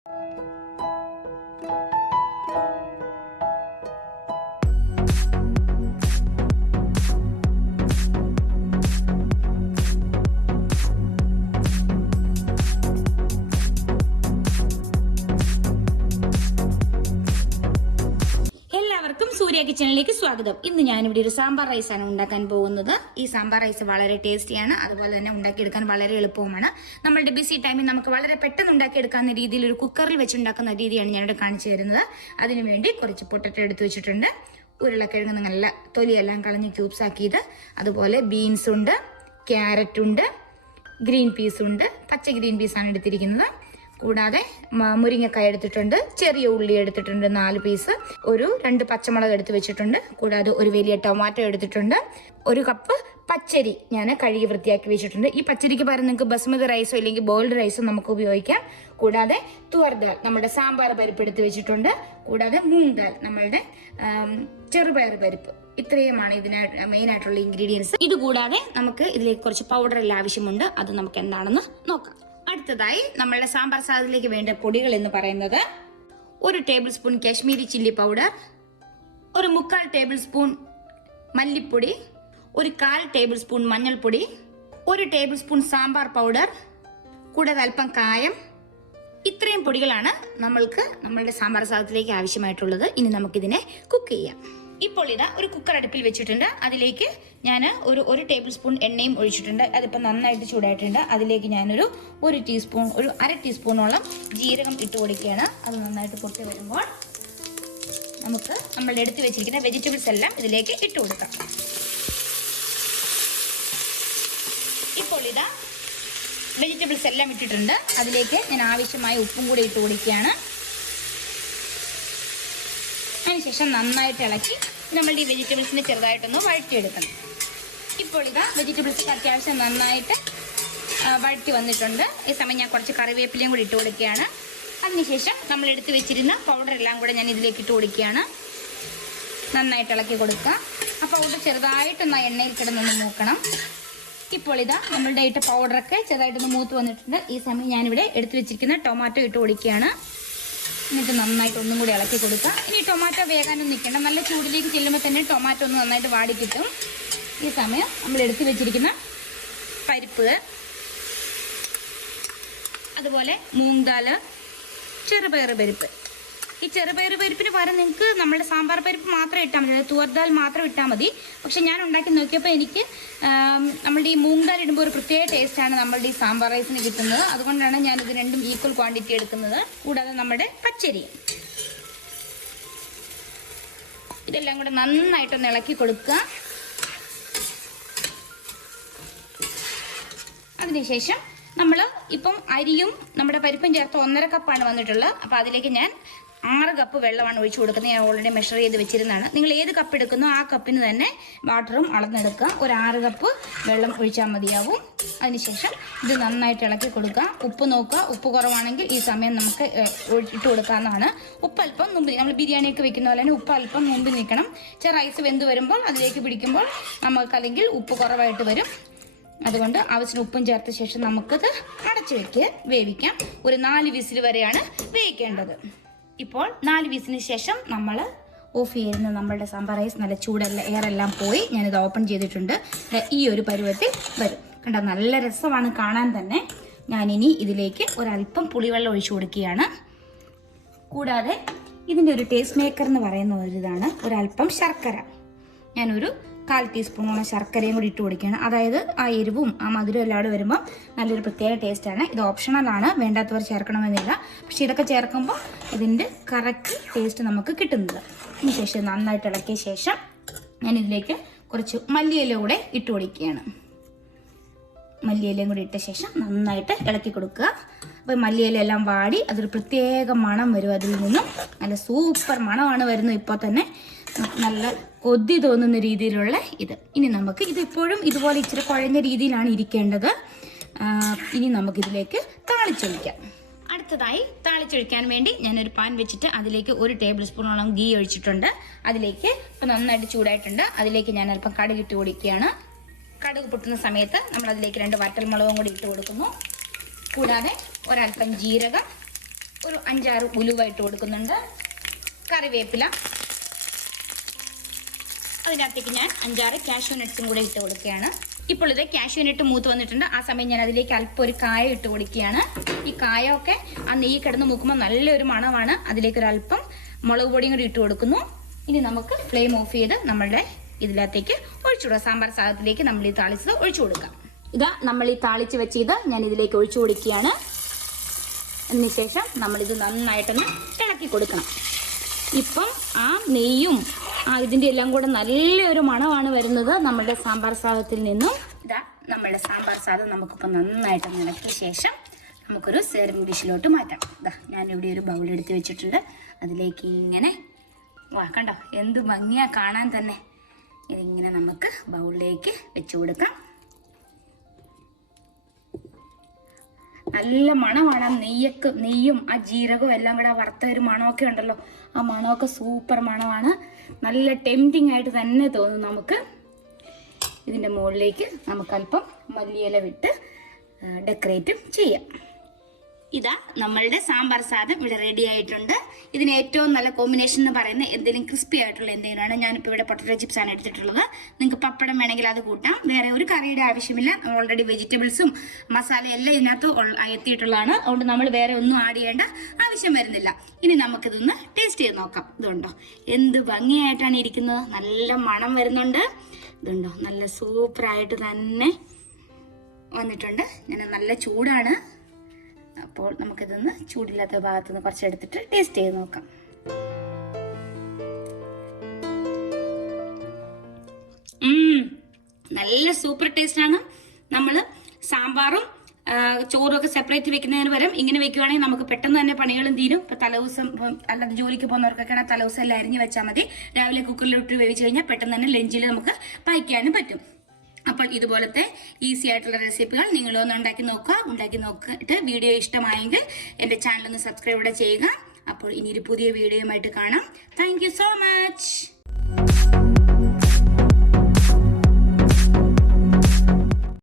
Surya Kitchen സ്വാഗതം. ഇന്ന് ഞാൻ ഇവിടെ ഒരു സാമ്പാർ റൈസ് ആണ് ഉണ്ടാക്കാൻ പോകുന്നത്. ഈ സാമ്പാർ റൈസ് വളരെ ടേസ്റ്റിയാണ്, അതുപോലെ തന്നെ ഉണ്ടാക്കിയെടുക്കാൻ വളരെ എളുപ്പവുമാണ്. നമ്മളുടെ ബിസി ടൈമിൽ നമുക്ക് വളരെ പെട്ടെന്ന് ഉണ്ടാക്കിയെടുക്കാവുന്ന രീതിയിൽ ഒരു കുക്കറിൽ വെച്ചുണ്ടാക്കുന്ന രീതിയാണ് ഞാനിവിടെ കാണിച്ചു തരുന്നത്. അതിനുവേണ്ടി കുറച്ച് പൊട്ടറ്റോ എടുത്തു വെച്ചിട്ടുണ്ട്, ഉരുളക്കിഴങ്ങ് നല്ല തൊലിയെല്ലാം കളഞ്ഞ് ക്യൂബ്സ് ആക്കിയത്, അതുപോലെ ബീൻസ് ഉണ്ട്, ക്യാരറ്റ് ഉണ്ട്, ഗ്രീൻ പീസ് ഉണ്ട്, പച്ച ഗ്രീൻ പീസാണ് എടുത്തിരിക്കുന്നത്. കൂടാതെ മുരിങ്ങക്കായ എടുത്തിട്ടുണ്ട്, ചെറിയ ഉള്ളി എടുത്തിട്ടുണ്ട് 4 പീസ്, ഒരു 2 പച്ചമുളക് എടുത്ത് വെച്ചിട്ടുണ്ട്, കൂടാതെ ഒരു വലിയ ടൊമാറ്റോ എടുത്തിട്ടുണ്ട്, 1 കപ്പ് പച്ചരി ഞാൻ കഴുകി വൃത്തിയാക്കി വെച്ചിട്ടുണ്ട്. ഈ പച്ചരിക്ക് പകരം നിങ്ങൾക്ക് ബസ്മതി റൈസോ അല്ലെങ്കിൽ ബോയിൽഡ് റൈസോ നമുക്ക് ഉപയോഗിക്കാം. കൂടാതെ തുവർ ദാൽ നമ്മുടെ സാമ്പാർ പരിപ്പ് എടുത്ത് വെച്ചിട്ടുണ്ട്, കൂടാതെ മൂങ് ദാൽ നമ്മളുടെ ചെറുപയർ പരിപ്പ്. ഇത്രയുമാണ് ഇതിന് മെയിൻ ആയിട്ടുള്ള ഇൻഗ്രീഡിയൻസ്. ഇതുകൂടാതെ നമുക്ക് ഇതിലേക്ക് കുറച്ച് പൗഡർ എല്ലാം ആവശ്യമുണ്ട്, അത് നമുക്ക് എന്താണെന്ന് നോക്കാം. അടുത്തതായി നമ്മളുടെ സാമ്പാർ സാദത്തിലേക്ക് വേണ്ട പൊടികൾ എന്ന് പറയുന്നത് 1 table spoon Kashmiri chilli powder, 1/4 table spoon മല്ലിപ്പൊടി, 1/4 ടേബിൾ സ്പൂൺ മഞ്ഞൾപ്പൊടി, 1 ടേബിൾ സ്പൂൺ സാമ്പാർ പൗഡർ, കൂടാതെ അല്പം കായം. ഇത്രയും പൊടികളാണ് നമ്മൾക്ക് നമ്മളുടെ സാമ്പാർ സാദത്തിലേക്ക് ആവശ്യമായിട്ടുള്ളത്. ഇനി നമുക്കിതിനെ കുക്ക് ചെയ്യാം. ഇപ്പോൾ ഇതാ ഒരു കുക്കർ അടുപ്പിൽ വെച്ചിട്ടുണ്ട്. അതിലേക്ക് ഞാൻ ഒരു ടേബിൾ സ്പൂൺ എണ്ണയും ഒഴിച്ചിട്ടുണ്ട്. അതിപ്പോൾ നന്നായിട്ട് ചൂടായിട്ടുണ്ട്. അതിലേക്ക് ഞാനൊരു 1/2 ടീസ്പൂണോളം ജീരകം ഇട്ട് കൊടുക്കുകയാണ്. അത് നന്നായിട്ട് പൊട്ടി വരുമ്പോൾ നമുക്ക് നമ്മൾ എടുത്തു വെച്ചിരിക്കുന്ന വെജിറ്റബിൾസ് എല്ലാം ഇതിലേക്ക് ഇട്ട് കൊടുക്കാം. ഇപ്പോൾ ഇതാ വെജിറ്റബിൾസ് എല്ലാം ഇട്ടിട്ടുണ്ട്. അതിലേക്ക് ഞാൻ ആവശ്യമായ ഉപ്പും കൂടി ഇട്ട് കൊടുക്കുകയാണ്. അതിനുശേഷം നന്നായിട്ട് ഇളക്കി നമ്മളുടെ ഈ വെജിറ്റബിൾസിനെ ചെറുതായിട്ടൊന്ന് വഴറ്റിയെടുക്കണം. ഇപ്പോൾ ഇതാ വെജിറ്റബിൾസ് അത്യാവശ്യം നന്നായിട്ട് വഴറ്റി വന്നിട്ടുണ്ട്. ഈ സമയം ഞാൻ കുറച്ച് കറിവേപ്പിലയും കൂടി ഇട്ട് കൊടുക്കുകയാണ്. അതിനുശേഷം നമ്മൾ എടുത്ത് വെച്ചിരുന്ന പൗഡർ എല്ലാം കൂടെ ഞാൻ ഇതിലേക്ക് ഇട്ട് കൊടുക്കുകയാണ്. നന്നായിട്ട് ഇളക്കി കൊടുക്കുക. ആ പൗഡർ ചെറുതായിട്ടൊന്ന് എണ്ണയിൽ കിടന്നൊന്ന് മൂക്കണം. ഇപ്പോൾ ഇതാ നമ്മളുടെ ഇട്ട പൗഡറൊക്കെ ചെറുതായിട്ടൊന്ന് മൂത്ത് വന്നിട്ടുണ്ട്. ഈ സമയം ഞാനിവിടെ എടുത്ത് വെച്ചിരിക്കുന്ന ടൊമാറ്റോ ഇട്ട് കൊടുക്കുകയാണ്. എന്നിട്ട് നന്നായിട്ട് ഒന്നും കൂടി ഇളക്കി കൊടുക്കുക. ഇനി ടൊമാറ്റോ വേകാനൊന്നും നിൽക്കേണ്ട, നല്ല ചൂടിലേക്ക് ചെല്ലുമ്പോൾ തന്നെ ടൊമാറ്റോ ഒന്ന് നന്നായിട്ട് വാടി കിട്ടും. ഈ സമയം നമ്മൾ എടുത്ത് വെച്ചിരിക്കുന്ന പരിപ്പ്, അതുപോലെ മൂങ് ദാൽ, ചെറുപയർ പരിപ്പ്. ഈ ചെറുപയർ പരിപ്പിന് പകരം നിങ്ങൾക്ക് നമ്മുടെ സാമ്പാർ പരിപ്പ് മാത്രം ഇട്ടാൽ മതി, തുവർ ദാൽ മാത്രം ഇട്ടാൽ മതി. പക്ഷെ ഞാൻ ഉണ്ടാക്കി നോക്കിയപ്പോൾ എനിക്ക് നമ്മളുടെ ഈ മൂങ് ദാൽ ഇടുമ്പോൾ ഒരു പ്രത്യേക ടേസ്റ്റാണ് നമ്മളുടെ ഈ സാമ്പാർ റൈസിന് കിട്ടുന്നത്. അതുകൊണ്ടാണ് ഞാൻ ഇത് രണ്ടും ഈക്വൽ ക്വാണ്ടിറ്റി എടുക്കുന്നത്. കൂടാതെ നമ്മുടെ പച്ചരി, ഇതെല്ലാം കൂടെ നന്നായിട്ടൊന്ന് ഇളക്കി കൊടുക്കുക. അതിനുശേഷം നമ്മൾ ഇപ്പം അരിയും നമ്മുടെ പരിപ്പും ചേർത്ത് 1.5 കപ്പാണ് വന്നിട്ടുള്ളത്. അപ്പോൾ അതിലേക്ക് ഞാൻ 6 കപ്പ് വെള്ളമാണ് ഒഴിച്ചു കൊടുക്കുന്നത്. ഞാൻ ഓൾറെഡി മെഷർ ചെയ്ത് വെച്ചിരുന്നതാണ്. നിങ്ങൾ ഏത് കപ്പ് എടുക്കുന്നോ ആ കപ്പിന് തന്നെ വാട്ടറും അളന്നെടുക്കുക. ഒരു 6 കപ്പ് വെള്ളം ഒഴിച്ചാൽ മതിയാവും. അതിനുശേഷം ഇത് നന്നായിട്ട് ഇളക്കി കൊടുക്കുക. ഉപ്പ് നോക്കുക, ഉപ്പ് കുറവാണെങ്കിൽ ഈ സമയം നമുക്ക് ഇട്ട് കൊടുക്കാവുന്നതാണ്. ഉപ്പ് അല്പം മുമ്പ്, നമ്മൾ ബിരിയാണിയൊക്കെ വെക്കുന്ന പോലെ തന്നെ ഉപ്പ് അല്പം മുമ്പ് നിൽക്കണം. റൈസ് വെന്ത് വരുമ്പോൾ അതിലേക്ക് പിടിക്കുമ്പോൾ നമുക്കല്ലെങ്കിൽ ഉപ്പ് കുറവായിട്ട് വരും. അതുകൊണ്ട് ആവശ്യത്തിന് ഉപ്പും ചേർത്ത ശേഷം നമുക്കത് അടച്ചു വെക്ക് വേവിക്കാം. ഒരു 4 വിസിൽ വരെയാണ് വേവിക്കേണ്ടത്. ഇപ്പോൾ 4 വിസിലിന് ശേഷം നമ്മൾ ഓഫ് ചെയ്യുന്ന നമ്മളുടെ സാമ്പാർ റൈസ് നല്ല ചൂടെല്ലാം എയറെല്ലാം പോയി ഞാനിത് ഓപ്പൺ ചെയ്തിട്ടുണ്ട്. ഈ ഒരു പരുവത്തിൽ വരും. കണ്ടോ, നല്ല രസമാണ് കാണാൻ തന്നെ. ഞാനിനി ഇതിലേക്ക് ഒരല്പം പുളിവെള്ളം ഒഴിച്ചു കൊടുക്കുകയാണ്. കൂടാതെ ഇതിൻ്റെ ഒരു ടേസ്റ്റ് മേക്കർ എന്ന് പറയുന്ന ഒരിതാണ് ഒരല്പം ശർക്കര. ഞാനൊരു 1/4 ടീസ്പൂണോളം ശർക്കരയും കൂടി ഇട്ട് കൊടുക്കുകയാണ്. അതായത് ആ എരിവും ആ മധുരം എല്ലാവരും വരുമ്പോൾ നല്ലൊരു പ്രത്യേക ടേസ്റ്റാണ്. ഇത് ഓപ്ഷണലാണ്, വേണ്ടാത്തവർ ചേർക്കണമെന്നില്ല. പക്ഷെ ഇതൊക്കെ ചേർക്കുമ്പോൾ ഇതിൻ്റെ കറക്റ്റ് ടേസ്റ്റ് നമുക്ക് കിട്ടുന്നത്. അതിന് ശേഷം നന്നായിട്ട് ഇളക്കിയ ശേഷം ഞാനിതിലേക്ക് കുറച്ച് മല്ലിയില കൂടെ ഇട്ട് കൊടുക്കുകയാണ്. മല്ലിയിലയും കൂടി ഇട്ട ശേഷം നന്നായിട്ട് ഇളക്കി കൊടുക്കുക. അപ്പോൾ മല്ലിയില എല്ലാം വാടി അതൊരു പ്രത്യേക മണം വരും. അതിൽ നിന്നും നല്ല സൂപ്പർ മണമാണ് വരുന്നത്. ഇപ്പോൾ തന്നെ നല്ല കൊതി തോന്നുന്ന രീതിയിലുള്ള ഇത്. ഇനി നമുക്ക് ഇതിപ്പോഴും ഇതുപോലെ ഇച്ചിരി കുഴഞ്ഞ രീതിയിലാണ് ഇരിക്കേണ്ടത്. ഇനി നമുക്കിതിലേക്ക് താളിച്ചൊഴിക്കാം. അടുത്തതായി താളിച്ചൊഴിക്കാൻ വേണ്ടി ഞാനൊരു പാൻ വെച്ചിട്ട് അതിലേക്ക് 1 ടേബിൾ സ്പൂണോളം ഗീ ഒഴിച്ചിട്ടുണ്ട്. അതിലേക്ക് ഇപ്പോൾ നന്നായിട്ട് ചൂടായിട്ടുണ്ട്. അതിലേക്ക് ഞാൻ അല്പം കടുക് ഇട്ട് കൊടുക്കുകയാണ്. കടുക് പൊട്ടുന്ന സമയത്ത് നമ്മൾ അതിലേക്ക് 2 വറ്റൽമുളകും കൂടി ഇട്ട് കൊടുക്കുന്നു. കൂടാതെ ഒരല്പം ജീരകം, ഒരു 5-6 ഉലുവ ഇട്ട് കൊടുക്കുന്നുണ്ട്. കറിവേപ്പില. അതിനകത്തേക്ക് ഞാൻ 5-6 കാഷ്യൂ നട്ട്സും കൂടെ ഇട്ട് കൊടുക്കുകയാണ്. ഇപ്പോൾ ഇത് കാഷ്യൂ നട്ട് മൂത്ത് വന്നിട്ടുണ്ട്. ആ സമയം ഞാൻ അതിലേക്ക് അല്പം ഒരു കായ ഇട്ട് കൊടുക്കുകയാണ്. ഈ കായൊക്കെ ആ നെയ്യ് കിടന്ന് മൂക്കുമ്പോൾ നല്ലൊരു മണമാണ്. അതിലേക്ക് ഒരു അല്പം മുളക് പൊടിയും കൂടി ഇട്ട് കൊടുക്കുന്നു. ഇനി നമുക്ക് ഫ്ലെയിം ഓഫ് ചെയ്ത് നമ്മളുടെ ഇതിനകത്തേക്ക് ഒഴിച്ചു കൊടുക്കാം. സാമ്പാർ സാധനത്തിലേക്ക് നമ്മൾ ഈ താളിച്ചത് ഒഴിച്ചു കൊടുക്കാം. ഇതാ നമ്മൾ ഈ താളിച്ച് വെച്ചത് ഞാൻ ഇതിലേക്ക് ഒഴിച്ചു കൊടുക്കുകയാണ്. അതിനുശേഷം നമ്മളിത് നന്നായിട്ടൊന്ന് ഇളക്കി കൊടുക്കണം. ഇപ്പം ആ നെയ്യും ഇതിൻ്റെ എല്ലാം കൂടെ നല്ലൊരു മണമാണ് വരുന്നത് നമ്മുടെ സാമ്പാർ സാധനത്തിൽ നിന്നും. ഇതാ നമ്മളുടെ സാമ്പാർ സാധനം നമുക്കിപ്പോൾ നന്നായിട്ടൊന്ന് ഇളക്കിയ ശേഷം നമുക്കൊരു സെർവിങ് ഡിഷിലോട്ട് മാറ്റാം. ഇതാ ഞാനിവിടെ ഒരു ബൗൾ എടുത്ത് വെച്ചിട്ടുണ്ട്. അതിലേക്ക് ഇങ്ങനെ കണ്ടോ എന്ത് ഭംഗിയാ കാണാൻ തന്നെ. ഇതിങ്ങനെ നമുക്ക് ബൗളിലേക്ക് വെച്ചു കൊടുക്കാം. നല്ല മണമാണ്. നെയ്യും ആ ജീരകവും എല്ലാം കൂടെ വറുത്ത ഒരു മണമൊക്കെ ഉണ്ടല്ലോ. ആ മണമൊക്കെ സൂപ്പർ മണമാണ്. നല്ല ടെംപ്റ്റിംഗ് ആയിട്ട് തന്നെ തോന്നും നമുക്ക്. ഇതിൻ്റെ മുകളിലേക്ക് നമുക്ക് അല്പം മല്ലിയില വിട്ട് ഡെക്കറേറ്റും ചെയ്യാം. ഇതാ നമ്മളുടെ സാമ്പാർ സാധം ഇവിടെ റെഡി ആയിട്ടുണ്ട്. ഇതിന് ഏറ്റവും നല്ല കോമ്പിനേഷൻ എന്ന് പറയുന്നത് എന്തെങ്കിലും ക്രിസ്പി ആയിട്ടുള്ള എന്തെങ്കിലുമാണ്. ഞാനിപ്പോൾ ഇവിടെ പൊട്ടറ്റോ ചിപ്സ് ആണ് എടുത്തിട്ടുള്ളത്. നിങ്ങൾക്ക് പപ്പടം വേണമെങ്കിൽ അത് കൂട്ടാം. വേറെ ഒരു കറിയുടെ ആവശ്യമില്ല. ഓൾറെഡി വെജിറ്റബിൾസും മസാലയും എല്ലാം ഇതിനകത്ത് എത്തിയിട്ടുള്ളതാണ്. അതുകൊണ്ട് നമ്മൾ വേറെ ഒന്നും ആഡ് ചെയ്യേണ്ട ആവശ്യം വരുന്നില്ല. ഇനി നമുക്കിതൊന്ന് ടേസ്റ്റ് ചെയ്ത് നോക്കാം. ഇതുണ്ടോ എന്ത് ഭംഗിയായിട്ടാണ് ഇരിക്കുന്നത്. നല്ല മണം വരുന്നുണ്ട്. ഇതുണ്ടോ നല്ല സൂപ്പറായിട്ട് തന്നെ വന്നിട്ടുണ്ട്. ഞാൻ നല്ല ചൂടാണ്. അപ്പോൾ നമുക്കിതൊന്ന് ചൂടില്ലാത്ത ഭാഗത്തുനിന്ന് കുറച്ചെടുത്തിട്ട് ടേസ്റ്റ് ചെയ്ത് നോക്കാം. നല്ല സൂപ്പർ ടേസ്റ്റ് ആണ്. നമ്മൾ സാമ്പാറും ചോറും ഒക്കെ സെപ്പറേറ്റ് വെക്കുന്നതിന് പകരം ഇങ്ങനെ വെക്കുകയാണെങ്കിൽ നമുക്ക് പെട്ടെന്ന് തന്നെ പണികളും തീരും. ഇപ്പൊ തലേദിവസം അല്ലാതെ ജോലിക്ക് പോകുന്നവർക്കൊക്കെ തലേദിവസം എല്ലാം അരിഞ്ഞ് വെച്ചാൽ മതി. രാവിലെ കുക്കറിലിട്ട് വേവിച്ച് കഴിഞ്ഞാൽ പെട്ടെന്ന് തന്നെ ലഞ്ചിൽ നമുക്ക് പായ്ക്കാനും പറ്റും. അപ്പോൾ ഇതുപോലത്തെ ഈസി ആയിട്ടുള്ള റെസിപ്പികൾ നിങ്ങളൊന്ന് ഉണ്ടാക്കി നോക്കിയിട്ട് വീഡിയോ ഇഷ്ടമായെങ്കിൽ എൻ്റെ ചാനൽ ഒന്ന് സബ്സ്ക്രൈബ് ചെയ്യുക. അപ്പോൾ ഇനിയൊരു പുതിയ വീഡിയോയുമായിട്ട് കാണാം. Thank you so much.